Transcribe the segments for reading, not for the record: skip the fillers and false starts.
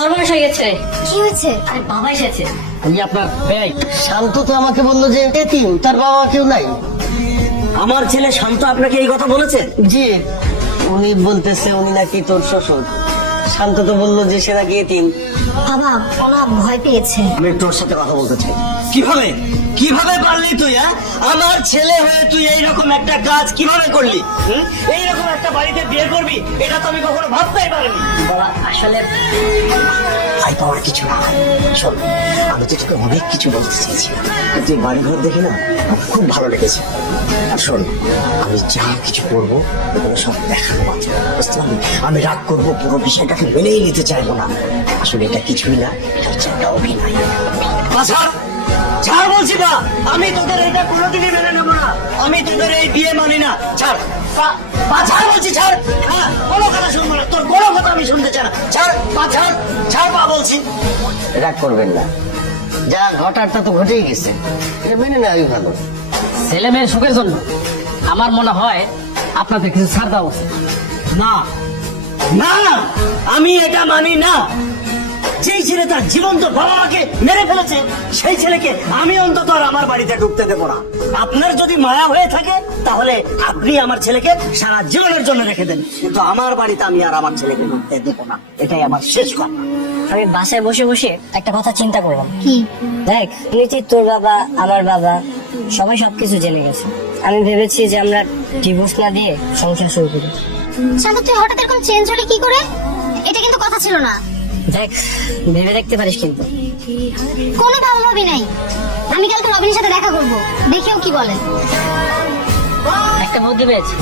সর্বনাশ হয়ে গেছে। কি হয়েছে? আরে বাবা এসেছে। আমি আপনার ভাই শান্ত তো আমাকে বললো যে এতিম, তার বাবা কেউ নাই। আমার ছেলে শান্ত আপনাকে এই কথা বলেছে? জি, উনি বলতেছে উনি নাকি তোর শ্বশুর। শান্ত তো বললো যে সে নাকি এতিম। বাবা ওনা ভয় পেয়েছে। আমি তোর সাথে কথা বলতে চাই। কিভাবে কিভাবে পারলি তুই? আমার ছেলে হয়ে তুই এইরকম একটা কাজ কিভাবে করলি? এইরকম একটা বাড়িতে বিয়ে করবি, এটা তো আমি কখনো ভাবতেই পারিনি। বাবা আসলে ভাই পাওয়ার কিছু না। শোন, আমি তো তোকে অনেক কিছু বলতে চেয়েছিলাম, তুই বাড়ি ঘর দেখে না আমার খুব ভালো লেগেছে। আর শোন, আমি যা কিছু করবো এগুলো সব দেখানো মাত্র, বুঝতে পারলি? আমি রাগ করবো, পুরো বিষয়টাকে মেনেই নিতে চাইবো না। আসলে এটা কিছুই না, এটা হচ্ছে একটা অভিনয়। ছাড় বলছি না, আমি তোদের এটা কোনোদিনই মেনে নেবো না। আমি তোদের এই বিয়ে মানি না। ছাড় ছাড় বলছি, ছাড়। হ্যাঁ, কোনো কথা শুনবো না, তোর কোনো কথা আমি শুনতে চাই না। ছাড় ছাড় ছাড় বলছি। রাগ করবেন না, যা ঘটার তা তো ঘটেই গেছে, এটা মেনে নেওয়াই ভালো। ছেলে মেয়ের সুখের জন্য আমার মনে হয় আপনাদের কিছু ছাড় দেওয়া উচিত। না না, আমি এটা মানি না। যেই ছেলে তার জীবন্ত বাবা মাকে মেরে ফেলেছে, সেই ছেলেকে আমি অন্তত আর আমার বাড়িতে ঢুকতে দেবো না। আপনার যদি মায়া হয়ে থাকে তাহলে আপনি আমার ছেলেকে সারা জীবনের জন্য রেখে দেন, কিন্তু আমার বাড়িতে আমি আর আমার ছেলেকে ঢুকতে দেবো না। এটাই আমার শেষ কথা। আমি বাসায় বসে বসে একটা কথা চিন্তা করলাম। কি? দেখ, এমনিতে তোর বাবা আমার বাবা সবাই সবকিছু জেনে গেছে। আমি ভেবেছি যে আমরা ডিভোর্স না দিয়ে সংসার শুরু করি। শান্ত তুই হঠাৎ এরকম চেঞ্জ হলি কি করে? এটা কিন্তু কথা ছিল না। দেখ, ভেবে দেখতে পারিস কিন্তু। কোনো ভাবি নাই। আমি কালকে রবিনের সাথে দেখা করব, দেখেও কি বলে। একটা বুদ্ধি পেয়েছি।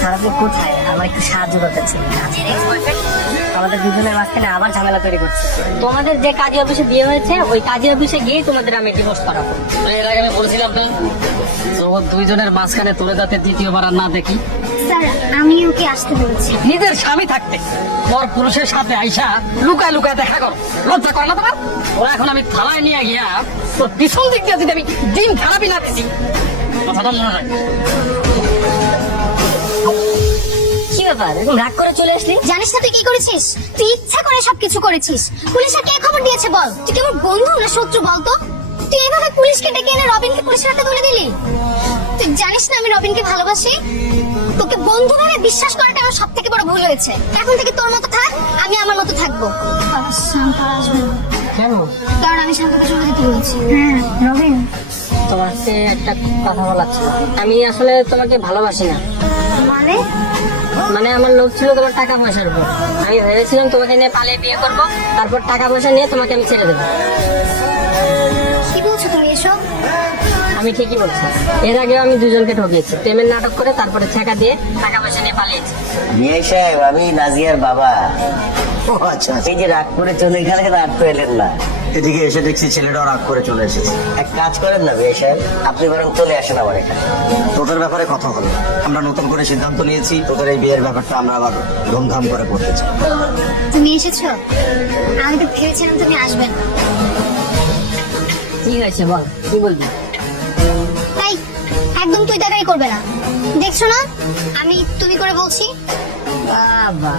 সারাদিন কোথায় আমার একটু সাহায্য করতে ছিল। কাজের ex-boyfriend আমাদের দুজনের মাঝখানে আবার ঝামেলা তৈরি করছে। তোমাদের যে কাজী অফিসে বিয়ে হয়েছে, ওই কাজী অফিসে গিয়ে তোমাদের আমি ডিভোর্স করাবো। এর আগে আমি বলছিলাম তো, দুইজনের মাঝখানে তোরে যাতে দ্বিতীয়বার আর না দেখি। স্যার আমি ওকে আসতে বলেছি। নিজের স্বামী থাকতে পর পুরুষের সাথে আইসা লুকায় লুকায় দেখা করো, লজ্জা করে না তোমার? ওরা এখন আমি থানায় নিয়ে গিয়া তোর পিছন দিক দিয়ে যদি আমি দিন খারাপই না দিছি, কথাটা মনে রাখবে। কি ব্যাপার, এরকম রাগ করে চলে আসলি? জানিস না তুই কি করেছিস? তুই ইচ্ছা করে সবকিছু করেছিস। পুলিশে কে খবর দিয়েছে বল? তুই কি আমার বন্ধু না শত্রু বলতো? তুই এইভাবে পুলিশকে ডেকে এনে রবিনকে পুলিশের হাতে তুলে দিলি। তুই জানিস না আমি রবিনকে ভালোবাসি। তোকে বন্ধু ভেবে বিশ্বাস করাটা আমার সব থেকে বড় ভুল হয়েছে। এখন থেকে তোর মতো থাক, আমি আমার মতো থাকবো। শান্ত আসবে না। কেন? কারণ আমি শান্তকে চলে দিতে বলছি। হ্যাঁ রবিন, তোমার সাথে একটা কথা বলার ছিল। আমি আসলে তোমাকে ভালোবাসি না। মানে? মানে আমার লোভ ছিল তোমার টাকা পয়সার উপর। আমি ভেবেছিলাম তোমাকে নিয়ে পালিয়ে বিয়ে করবো, তারপর টাকা পয়সা নিয়ে তোমাকে আমি ছেড়ে দেবো। কি বলছো তুমি এসব? আমি ঠিকই বলছি। এর আগে আমি দুজনকে ঠকিয়েছি, প্রেমের নাটক করে তারপরে ছেঁকা দিয়ে টাকা পয়সা নিয়ে পালিয়েছি। বিয়ে সাহেব, আমি নাজিয়ার বাবা। ও আচ্ছা, এই যে রাগ করে চলে এখানে রাগ তো এলেন না। এদিকে এসে দেখছি ছেলেটাও রাগ করে চলে এসেছে। এক কাজ করেন না বিয়ে সাহেব, আপনি বরং চলে আসেন আমার এখানে। তোদের ব্যাপারে কথা হলো, আমরা নতুন করে সিদ্ধান্ত নিয়েছি, তোদের এই বিয়ের ব্যাপারটা আমরা আবার ধুমধাম করে করতে চাই। তুমি এসেছো? আমি তো ভেবেছিলাম তুমি আসবে না। কি হয়েছে বল, কি বলবি? তাই একদম তুই দাদাই করবে না। দেখছো না আমি তুমি করে বলছি। বাবা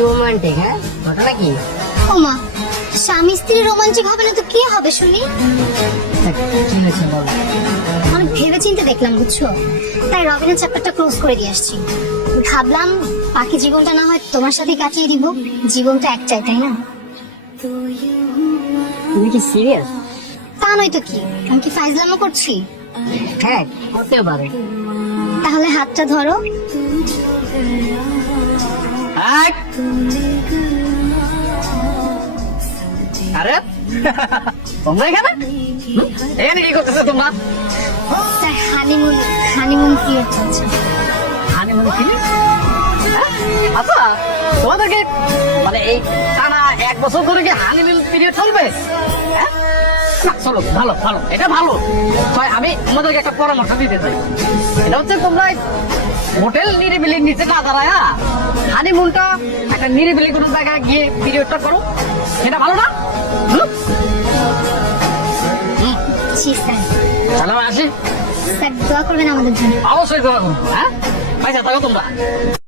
রোমান্টিক। হ্যাঁ, ঘটনা কি? ওমা, স্বামী স্ত্রী রোমান্টিক হবে না তো কি হবে শুনি? কি হয়েছে বল। অনেক ভেবে চিন্তে দেখলাম বুঝছো, তাই রবিনের চ্যাপ্টারটা ক্লোজ করে দিয়ে আসছি। ভাবলাম বাকি জীবনটা না হয় তোমার সাথে কাটিয়ে দিব। জীবনটা একটাই তাই না? তুমি কি সিরিয়াস? তা নয় তো কি, আমি কি ফাইজলামো করছি? হ্যাঁ, করতেও পারে। তাহলে হাতটা ধরো। আরে তোমরা এখানে এখানে কি করতেছো তোমরা? স্যার হানিমুন হানিমুন পিরিয়ড চলছে। হানিমুন কি? আচ্ছা, তোমাদেরকে মানে এই টানা 1 বছর ধরে কি হানিমুন পিরিয়ড চলবে? হ্যাঁ? না, চলো, ভালো ভালো, এটা ভালো। তবে আমি তোমাদেরকে একটা পরামর্শ দিতে চাই। এটা হচ্ছে তোমরা হোটেল নিরিবিলির নিচে না দাঁড়ায় হানিমুনটা একটা নিরিবিলি কোনো জায়গায় গিয়ে পিরিয়ডটা করো, এটা ভালো না? জি স্যার। চলো আসি। স্যার দোয়া করবেন আমাদের জন্য। অবশ্যই দোয়া করবো। হ্যাঁ, পয়সা থাকো তোমরা।